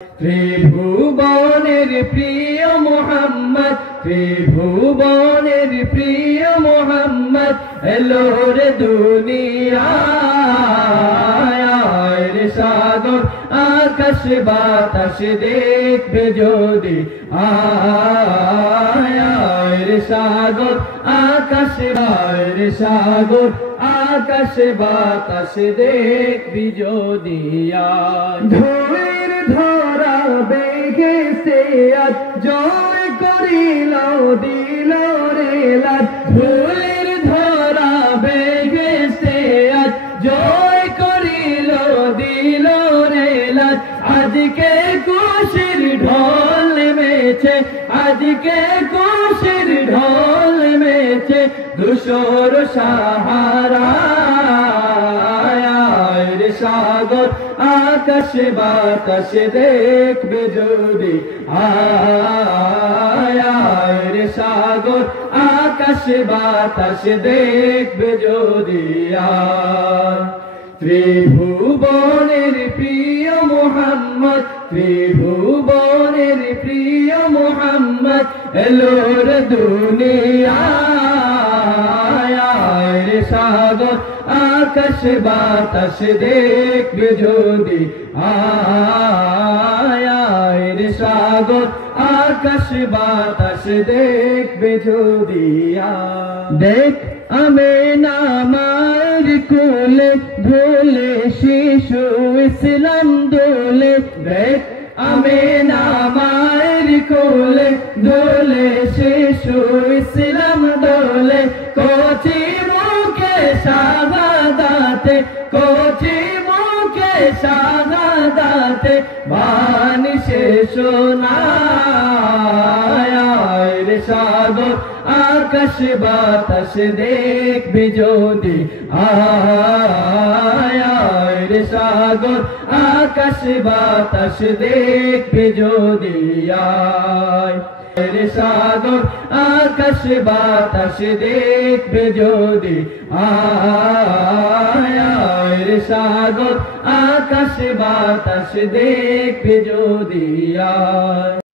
ত্রিভুবনের প্রিয় মুহাম্মদ, ত্রিভুবনের প্রিয় মুহাম্মদ এলো রে দুনিয়ায়। রে সাগর আকাশ বাতাস দেখবে যদি আয়। রে সাগর আকাশ, রে সাগর আকাশ বাতাস দেখবি যদি আয়। ধূলির ধরা বেগেছে আজ জয় করিল দিল রে লাজ। ধূলির ধরা বেগেছে আজ জয় করিল দিল রে লাজ। আজকে খুশির ঢল নেমেছে, আজকে খুশির ঢল নেমেছে ধূসর সাহারায়। রে সাগর আকাশ বাতাস দেখবে যদি আয়। রে সাগর আকাশ বাতাস দেখবে যদি আয়। ত্রিভুবনের প্রিয় মুহাম্মদ, ত্রিভুবনের প্রিয় মুহাম্মদ এলো রে দুনিয়ায়। রে সাগর আকাশ বাতাস দেখবে যদি আয়। রে সাগর আকাশ বাতাস দেখবে যদি আয়। দেখ আমেনা মায়ের কোলে ধুলে শিশু ইসলাম দোলে। দেখ আমেনা মায়ের কোলে দোলে শিশু ইসলাম দোলে। কচি মুখে শাহাদাতে, কচি মুখে শাহাদাতে বাণী শেষ শোনায়। রে সাগর আকাশ বাতাস দেখবে যদি আয়। রে সাগর আকাশ বাতাস দেখবে যদি আয়। রে সাগর আকাশ বাতাস দেখবে যদি আয়। রে সাগর আকাশ বাতাস দেখবে যদি আয়।